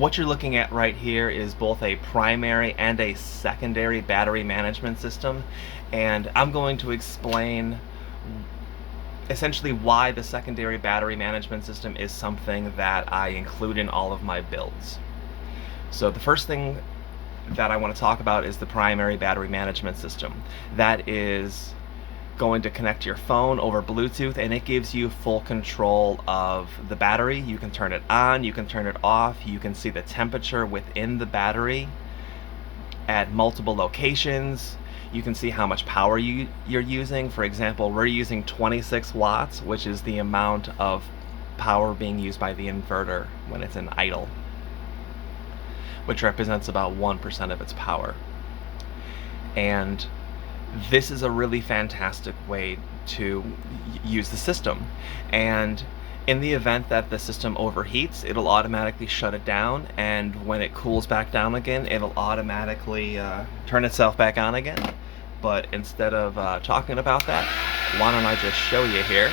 What you're looking at right here is both a primary and a secondary battery management system, and I'm going to explain essentially why the secondary battery management system is something that I include in all of my builds. So the first thing that I want to talk about is the primary battery management system. That is going to connect to your phone over Bluetooth, and it gives you full control of the battery. You can turn it on, you can turn it off, you can see the temperature within the battery at multiple locations. You can see how much power you're using. For example, we're using 26 watts, which is the amount of power being used by the inverter when it's in idle, which represents about 1% of its power. And this is a really fantastic way to use the system. And in the event that the system overheats, it'll automatically shut it down, and when it cools back down again, it'll automatically turn itself back on again. But instead of talking about that, why don't I just show you here.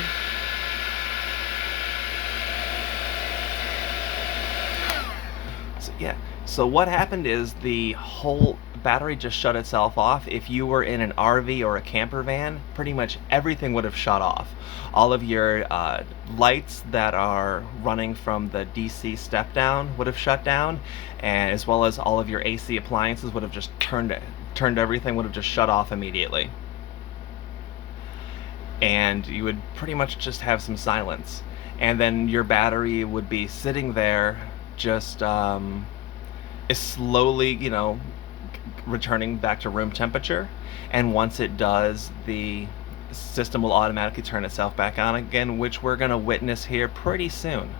So what happened is the whole battery just shut itself off. If you were in an RV or a camper van, pretty much everything would have shut off. All of your lights that are running from the DC step down would have shut down, and as well as all of your AC appliances would have just turned everything would have just shut off immediately. And you would pretty much just have some silence. And then your battery would be sitting there just is slowly, returning back to room temperature. And once it does, the system will automatically turn itself back on again, which we're going to witness here pretty soon.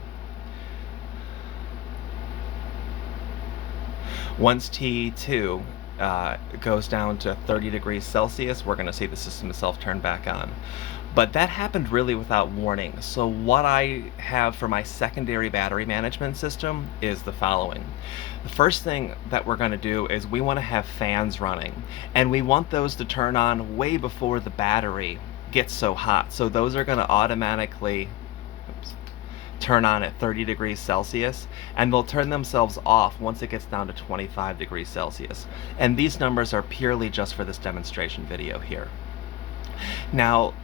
Once T2 goes down to 30 degrees Celsius, we're going to see the system itself turn back on. But that happened really without warning. So what I have for my secondary battery management system is the following. The first thing that we're going to do is we want to have fans running, and we want those to turn on way before the battery gets so hot. So those are going to automatically turn on at 30 degrees Celsius, and they'll turn themselves off once it gets down to 25 degrees Celsius. And these numbers are purely just for this demonstration video here. Now,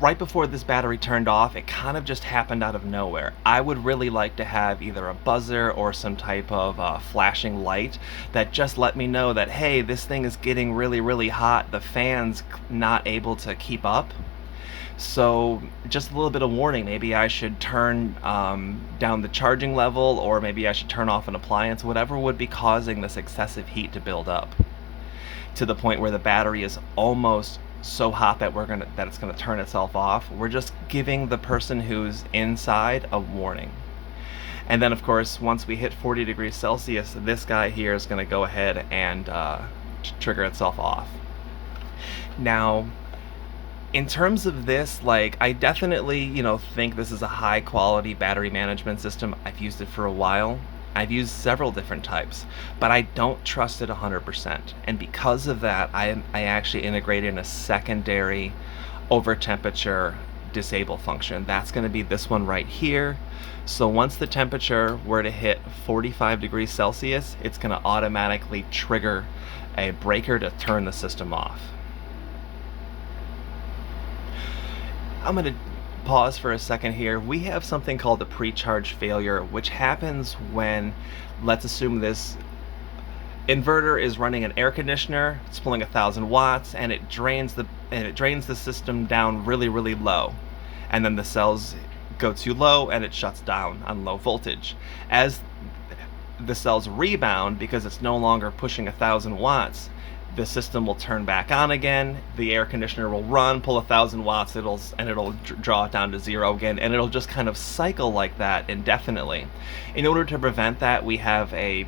right before this battery turned off, it kind of just happened out of nowhere. I would really like to have either a buzzer or some type of flashing light that just let me know that, hey, this thing is getting really, really hot. The fan's not able to keep up. So just a little bit of warning, maybe I should turn down the charging level, or maybe I should turn off an appliance, whatever would be causing this excessive heat to build up to the point where the battery is almost so hot that it's gonna turn itself off. We're just giving the person who's inside a warning. And then of course, once we hit 40 degrees Celsius, this guy here is gonna go ahead and trigger itself off. Now, in terms of this, I definitely, think this is a high quality battery management system. I've used it for a while. I've used several different types, but I don't trust it 100%. And because of that, I actually integrated in a secondary over temperature disable function. That's going to be this one right here. So once the temperature were to hit 45 degrees Celsius, it's going to automatically trigger a breaker to turn the system off. I'm going to pause for a second here. We have something called a pre-charge failure, which happens when, let's assume this inverter is running an air conditioner, it's pulling 1,000 watts, and it drains the system down really, really low. And then the cells go too low and it shuts down on low voltage. As the cells rebound, because it's no longer pushing 1,000 watts, the system will turn back on again, the air conditioner will run, pull 1,000 watts, it'll draw it down to zero again, and it'll just kind of cycle like that indefinitely. In order to prevent that, we have a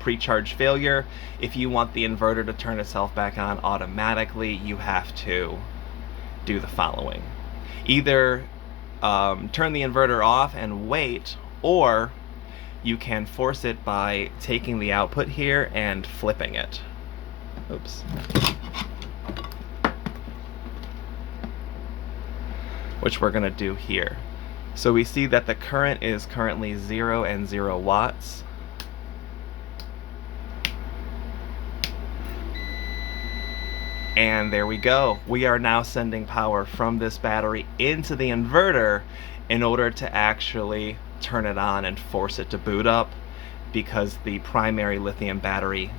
pre-charge failure. If you want the inverter to turn itself back on automatically, you have to do the following. Either turn the inverter off and wait, or you can force it by taking the output here and flipping it. Oops. Which we're going to do here. So we see that the current is currently 0 and 0 watts. And there we go. We are now sending power from this battery into the inverter in order to actually turn it on and force it to boot up, because the primary lithium battery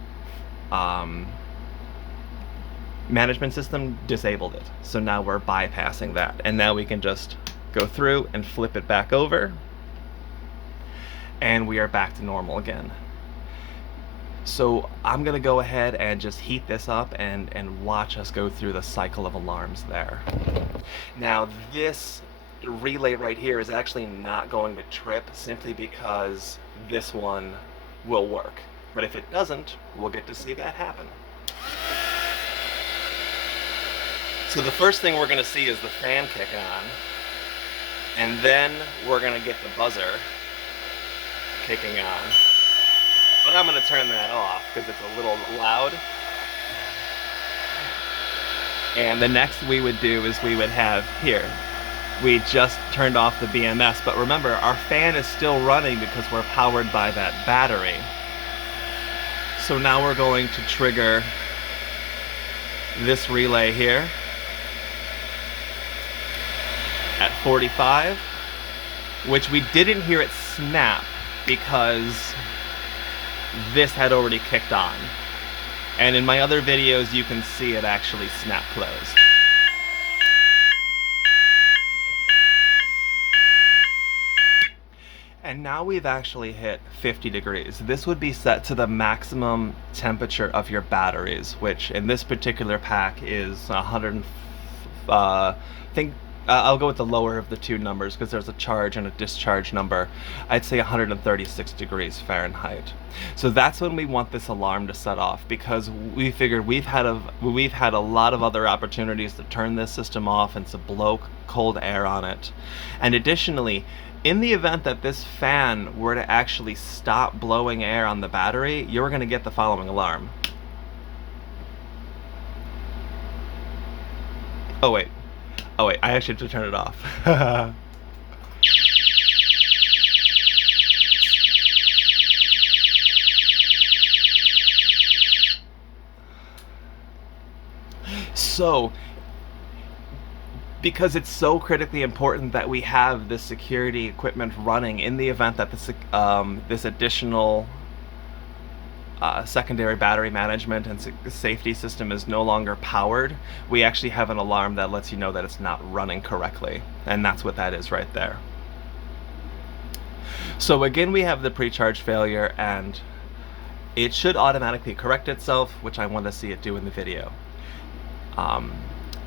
management system disabled it. So now we're bypassing that. And now we can just go through and flip it back over, and we are back to normal again. So I'm gonna go ahead and just heat this up and watch us go through the cycle of alarms there. Now this relay right here is actually not going to trip, simply because this one will work. But if it doesn't, we'll get to see that happen. So the first thing we're gonna see is the fan kick on, and then we're gonna get the buzzer kicking on. But I'm gonna turn that off because it's a little loud. And the next we would do is we would have here, we just turned off the BMS, but remember our fan is still running because we're powered by that battery. So now we're going to trigger this relay here at 45, which we didn't hear it snap because this had already kicked on. And in my other videos you can see it actually snap close. And now we've actually hit 50 degrees. This would be set to the maximum temperature of your batteries, which in this particular pack is 100, I'll go with the lower of the two numbers because there's a charge and a discharge number. I'd say 136 degrees Fahrenheit. So that's when we want this alarm to set off, because we figured we've had a lot of other opportunities to turn this system off and to blow cold air on it. And additionally, in the event that this fan were to actually stop blowing air on the battery, you're going to get the following alarm. Oh wait, I actually have to turn it off. So, because it's so critically important that we have this security equipment running in the event that this additional secondary battery management and safety system is no longer powered, we actually have an alarm that lets you know that it's not running correctly. And that's what that is right there. So again, we have the pre-charge failure, and it should automatically correct itself, which I want to see it do in the video.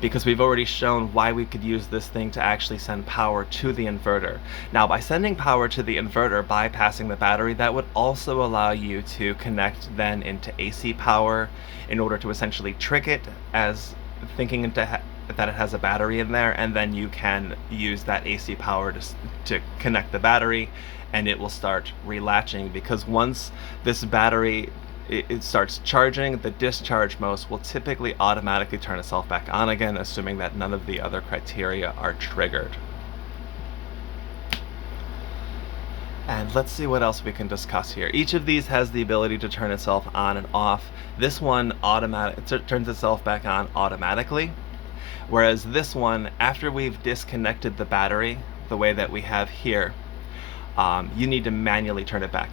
Because we've already shown why we could use this thing to actually send power to the inverter. Now, by sending power to the inverter, bypassing the battery, that would also allow you to connect then into AC power in order to essentially trick it as thinking that it has a battery in there, and then you can use that AC power to connect the battery, and it will start relatching, because once this battery it starts charging, the discharge mode will typically automatically turn itself back on again, assuming that none of the other criteria are triggered. And let's see what else we can discuss here. Each of these has the ability to turn itself on and off. This one turns itself back on automatically, whereas this one, after we've disconnected the battery the way that we have here, you need to manually turn it back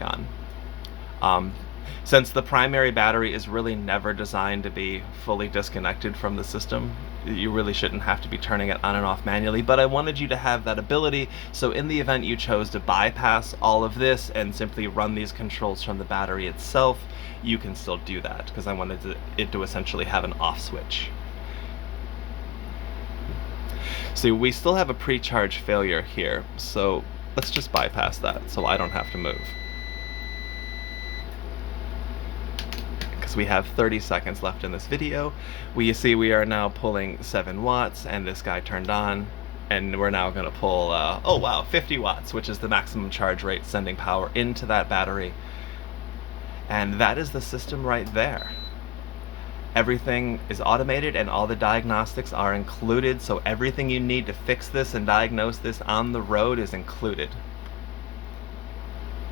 on. Since the primary battery is really never designed to be fully disconnected from the system, you really shouldn't have to be turning it on and off manually, but I wanted you to have that ability, so in the event you chose to bypass all of this and simply run these controls from the battery itself, you can still do that, because I wanted it to essentially have an off switch. So we still have a pre-charge failure here, so let's just bypass that so I don't have to move. We have 30 seconds left in this video. You see we are now pulling 7 watts, and this guy turned on, and we're now going to pull, oh wow, 50 watts, which is the maximum charge rate sending power into that battery. And that is the system right there. Everything is automated and all the diagnostics are included, so everything you need to fix this and diagnose this on the road is included.